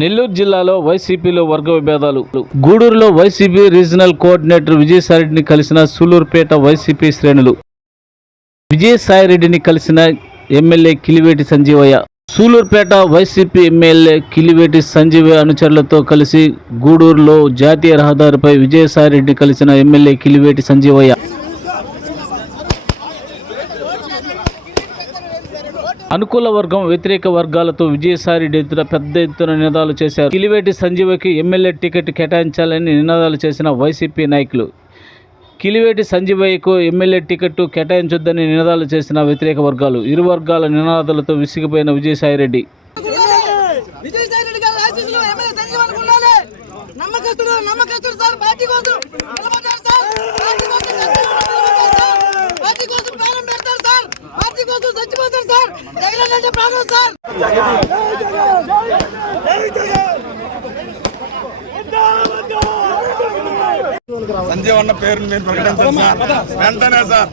నెల్లూరు జిల్లాలో వైసీపీలో వర్గ విభేదాలు. గూడూరులో వైసీపీ రీజనల్ కోఆర్డినేటర్ విజయసాయిరెడ్డిని కలిసిన సూలూరుపేట వైసీపీ శ్రేణులు. విజయసాయిరెడ్డిని కలిసిన MLA Kiliveti Sanjeevaiah. Sullurupeta YCP MLA Kiliveti Sanjeevaiah అనుచరులతో కలిసి గూడూరులో జాతీయ రహదారిపై విజయసాయిరెడ్డిని కలిసిన ఎమ్మెల్యే కిలివేటి సంజీవయ్య. అనుకూల వర్గం వ్యతిరేక వర్గాలతో విజయసాయిరెడ్డి ఎదుట పెద్ద ఎత్తున నినాదాలు చేశారు. కిలివేటి సంజీవకి ఎమ్మెల్యే టికెట్ కేటాయించాలని నినాదాలు చేసిన వైసీపీ నాయకులు. కిలివేటి సంజీవయ్యకు ఎమ్మెల్యే టికెట్ కేటాయించొద్దని నినాదాలు చేసిన వ్యతిరేక వర్గాలు. ఇరు వర్గాల నినాదాలతో విసిగిపోయిన విజయసాయిరెడ్డి విజయసాయి రెడ్డి నమ్మకస్తుడు నమ్మకస్తుడు సార్ పార్టీ కోసం సార్. పార్టీ కోసం చచ్చిపోతారు సార్ పార్టీ కోసం ప్రాణం పెడతారు సార్ పార్టీ కోసం చచ్చిపోతారు సార్ జగన్ అంటే ప్రాణం సార్ సంజీవ్ అన్న పేరు మీరు ప్రకటించండి సార్ వెంటనే సార్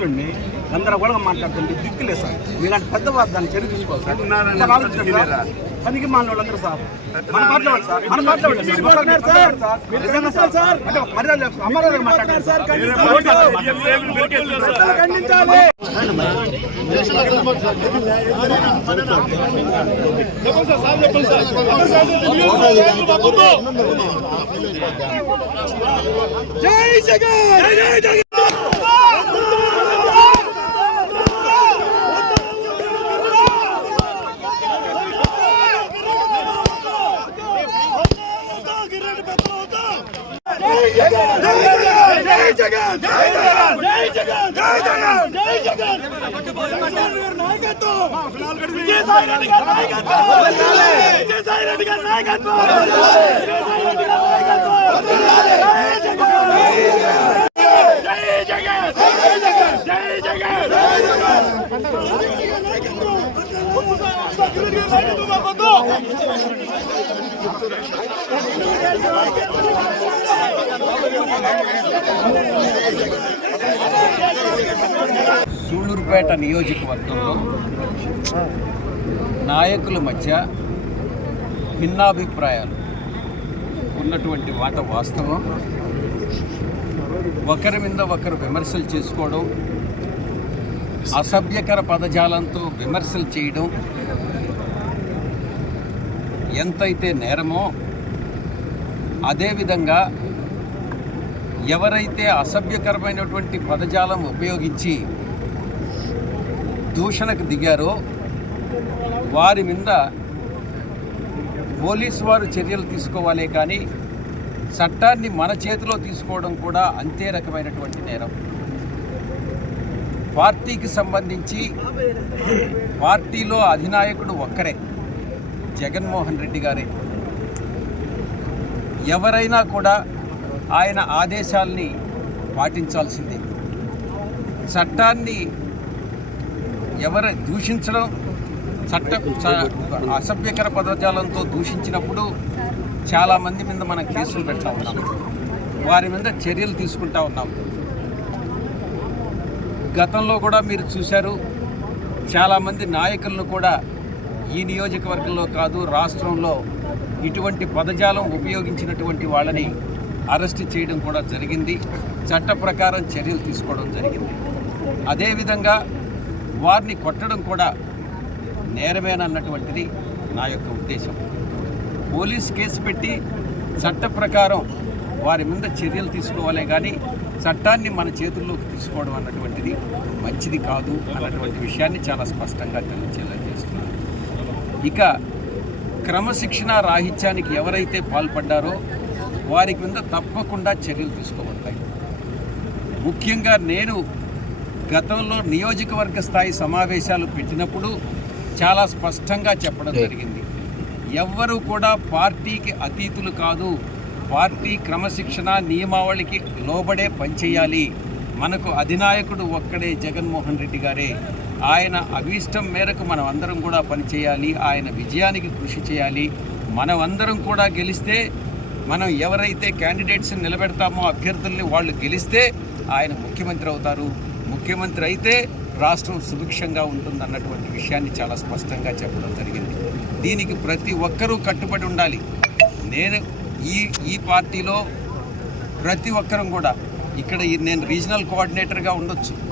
దళితుడిని గందరగోళంగా మాట్లాడుతుంటే దిక్కులే సార్ మీలాంటి పెద్ద వారు దాన్ని చర్య తీసుకోవాలి సార్. పనికి మాలిన వాళ్ళందరూ సార్ మన మాట్లాడాలి సార్ మన మాట్లాడాలి సార్ మాట్లాడాలి సార్ మీరు నిజంగా సార్ సార్ అంటే ఒక మర్యాద లేదు, అమర్యాదగా మాట్లాడాలి సార్ ఖండించాలి సూళ్ళూరుపేట నియోజకవర్గంలో నాయకుల మధ్య భిన్నాభిప్రాయాలు ఉన్నటువంటి మాట వాస్తవం. ఒకరి మీద ఒకరు విమర్శలు చేసుకోవడం అసభ్యకర పదజాలంతో విమర్శలు చేయడం ఎంతైతే నేరమో అదేవిధంగా ఎవరైతే అసభ్యకరమైనటువంటి పదజాలం ఉపయోగించి దూషణకు దిగారో వారి మీద పోలీసు వారు చర్యలు తీసుకోవాలే కానీ చట్టాన్ని మన చేతిలో తీసుకోవడం కూడా అంతే రకమైనటువంటి నేరం. పార్టీకి సంబంధించి పార్టీలో అధినాయకుడు ఒక్కరే. జగన్మోహన్ రెడ్డి గారే. ఎవరైనా కూడా ఆయన ఆదేశాల్ని పాటించాల్సిందే. చట్టాన్ని ఎవరు దూషించడం చట్ట అసభ్యకర పదజాలంతో దూషించినప్పుడు చాలామంది మీద మనం కేసులు పెడతా ఉన్నాం. వారి మీద చర్యలు తీసుకుంటా ఉన్నాం. గతంలో కూడా మీరు చూశారు చాలామంది నాయకులను కూడా ఈ నియోజకవర్గంలో కాదు రాష్ట్రంలో ఇటువంటి పదజాలం ఉపయోగించినటువంటి వాళ్ళని అరెస్ట్ చేయడం కూడా జరిగింది. చట్ట ప్రకారం చర్యలు తీసుకోవడం జరిగింది. అదేవిధంగా వారిని కొట్టడం కూడా నేరమేనన్నటువంటిది నా యొక్క ఉద్దేశం. పోలీస్ కేసు పెట్టి చట్ట ప్రకారం వారి మీద చర్యలు తీసుకోవాలే కానీ చట్టాన్ని మన చేతుల్లోకి తీసుకోవడం అన్నటువంటిది మంచిది కాదు అన్నటువంటి విషయాన్ని చాలా స్పష్టంగా తెలియజేస్తున్నాను ఇక క్రమశిక్షణ రాహిత్యానికి ఎవరైతే పాల్పడ్డారో వారి కింద తప్పకుండా చర్యలు తీసుకోబడతాయి. ముఖ్యంగా నేను గతంలో నియోజకవర్గ స్థాయి సమావేశాలు పెట్టినప్పుడు చాలా స్పష్టంగా చెప్పడం జరిగింది. ఎవ్వరూ కూడా పార్టీకి అతీతులు కాదు పార్టీ క్రమశిక్షణ నియమావళికి లోబడే పనిచేయాలి మనకు అధినాయకుడు ఒక్కడే జగన్మోహన్ రెడ్డి గారే. ఆయన అభీష్టం మేరకు మనం అందరం కూడా పనిచేయాలి ఆయన విజయానికి కృషి చేయాలి. మనం అందరం కూడా గెలిస్తే మనం ఎవరైతే క్యాండిడేట్స్ నిలబెడతామో అభ్యర్థుల్ని వాళ్ళు గెలిస్తే ఆయన ముఖ్యమంత్రి అవుతారు. ముఖ్యమంత్రి అయితే రాష్ట్రం సుభిక్షంగా ఉంటుందన్నటువంటి విషయాన్ని చాలా స్పష్టంగా చెప్పడం జరిగింది. దీనికి ప్రతి ఒక్కరూ కట్టుబడి ఉండాలి. నేను ఈ ఈ పార్టీలో ప్రతి ఒక్కరం కూడా ఇక్కడ నేను రీజనల్ కోఆర్డినేటర్గా ఉండొచ్చు.